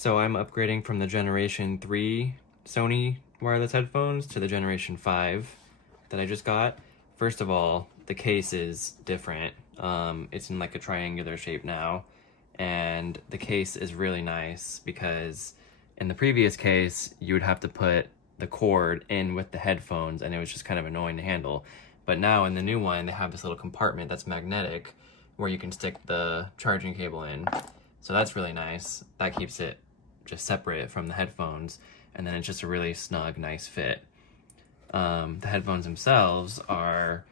So I'm upgrading from the Generation 3 Sony wireless headphones to the Generation 5 that I just got. First of all, the case is different. It's in like a triangular shape now, and the case is really nice because in the previous case, you would have to put the cord in with the headphones, and it was just kind of annoying to handle. But now in the new one, they have this little compartment that's magnetic where you can stick the charging cable in. So that's really nice. That keeps it just separate from the headphones, and then it's just a really snug, nice fit. The headphones themselves are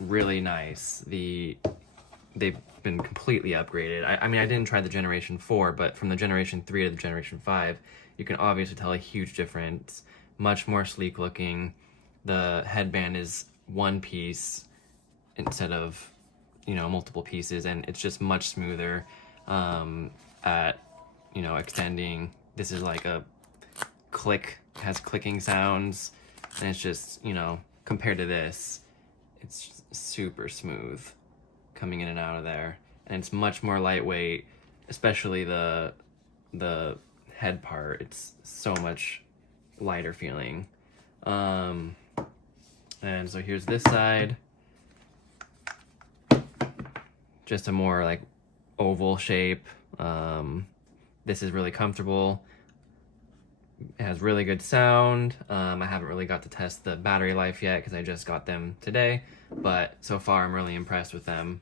really nice. They've been completely upgraded. I mean, I didn't try the Generation 4, but from the Generation 3 to the Generation 5, you can obviously tell a huge difference. Much more sleek looking. The headband is one piece instead of, multiple pieces, and it's just much smoother at, extending. This is like a click, has clicking sounds, and it's just, compared to this, it's super smooth coming in and out of there, and it's much more lightweight, especially the head part. It's so much lighter feeling. And so here's this side, just a more like oval shape. This is really comfortable. It has really good sound. I haven't really got to test the battery life yet because I just got them today, but so far I'm really impressed with them.